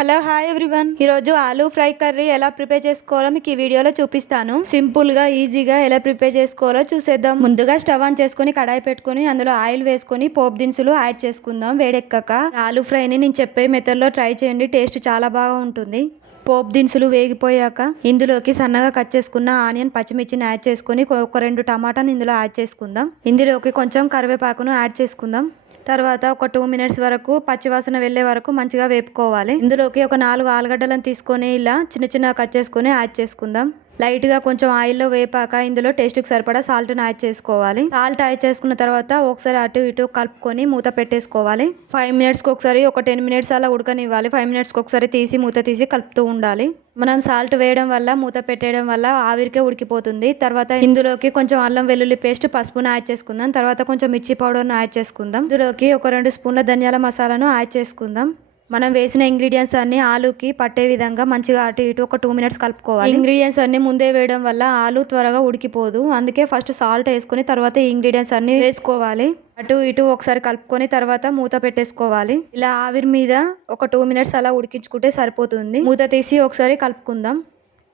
Hello hi everyone. ఈరోజు aloo fry curry ఎలా prepare చేసుకోవాలో మీకు ఈ వీడియోలో చూపిస్తాను. సింపుల్ గా ఈజీగా ఎలా ప్రిపేర్ చేసుకోవాలో చూసేద్దాం. ముందుగా స్టవ్ ఆన్ చేసుకుని కడాయి పెట్టుకుని అందులో ఆయిల్ వేసుకొని పోపు దినుసులు యాడ్ చేసుకుందాం. వేడెక్కాక ఆలూ ఫ్రైని నేను చెప్పే మెథడ్ లో ట్రై చేయండి, టేస్ట్ చాలా బాగా ఉంటుంది. పోపు దినుసులు వేగిపోయాక ఇందులోకి సన్నగా కట్ చేసుకున్న ఆనియన్ పచ్చిమిర్చిని యాడ్ చేసుకుని ఒక 2 టమాటాని ఇందులో యాడ్ చేసుకుందాం. ఇందులోకి కొంచెం కరివేపాకును యాడ్ చేసుకుందాం. తర్వాత ఒక 2 మినిట్స్ వరకు పచ్చివాసన వెళ్ళే వరకు మంచిగా వేపుకోవాలి. ఇందులోకి ఒక 4 ఆలుగడ్డలను తీసుకొని ఇలా చిన్న చిన్నగా కట్ చేసుకొని యాడ్ చేసుకుందాం. లైట్ గా కొంచెం ఆయిల్లో వేపాక ఇందులో టేస్ట్ కి సరిపడా సాల్ట్ ని యాడ్ చేసుకోవాలి. సాల్ట్ యాడ్ చేసుకున్న తర్వాత ఒకసారి అటు ఇటు కలుపుకొని మూత పెట్టేసుకోవాలి. 5 మినిట్స్ కి ఒకసారి ఒక 10 మినిట్స్ అలా ఉడకనివ్వాలి. 5 మినిట్స్ కి ఒకసారి తీసి మూత తీసి కలుపుతూ ఉండాలి. మనం సాల్ట్ వేయడం వల్ల మూత పెట్టేయడం వల్ల ఆవిరికే ఉడికిపోతుంది. తర్వాత ఇందులోకి కొంచెం అల్లం వెల్లుల్లి పేస్ట్ పసుపును యాడ్ చేసుకుందాం. తర్వాత కొంచెం మిర్చి పౌడర్ను యాడ్ చేసుకుందాం. ఇందులోకి ఒక 2 స్పూన్ల ధనియాల మసాలాను యాడ్ చేసుకుందాం. మనం వేసిన ఇంగ్రీడియంట్స్ అన్ని ఆలూకి పట్టే విధంగా మంచిగా అటు ఇటు ఒక 2 మినిట్స్ కలుపుకోవాలి. ఇంగ్రీడియంట్స్ అన్ని ముందే వేయడం వల్ల ఆలూ త్వరగా ఉడికిపోదు. అందుకే ఫస్ట్ సాల్ట్ వేసుకుని తర్వాత ఈ ఇంగ్రీడియంట్స్ అన్ని వేసుకోవాలి. అటు ఇటు ఒకసారి కలుపుకొని తర్వాత మూత పెట్టేసుకోవాలి. ఇలా ఆవిరి మీద ఒక 2 మినిట్స్ అలా ఉడికించుకుంటే సరిపోతుంది. మూత తీసి ఒకసారి కలుపుకుందాం.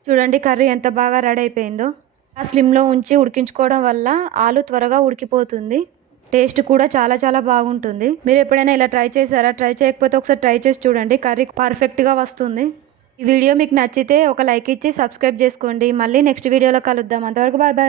చూడండి కర్రీ ఎంత బాగా రెడీ అయిపోయిందో. స్లిమ్లో ఉంచి ఉడికించుకోవడం వల్ల ఆలూ త్వరగా ఉడికిపోతుంది. టేస్ట్ కూడా చాలా బాగుంటుంది. మీరు ఎప్పుడైనా ఇలా ట్రై చేశారా? ట్రై చేయకపోతే ఒకసారి ట్రై చేసి చూడండి, కర్రీ పర్ఫెక్ట్గా వస్తుంది. ఈ వీడియో మీకు నచ్చితే ఒక లైక్ ఇచ్చి సబ్స్క్రైబ్ చేసుకోండి. మళ్ళీ నెక్స్ట్ వీడియోలో కలుద్దాం. అంతవరకు బాయ్ బాయ్.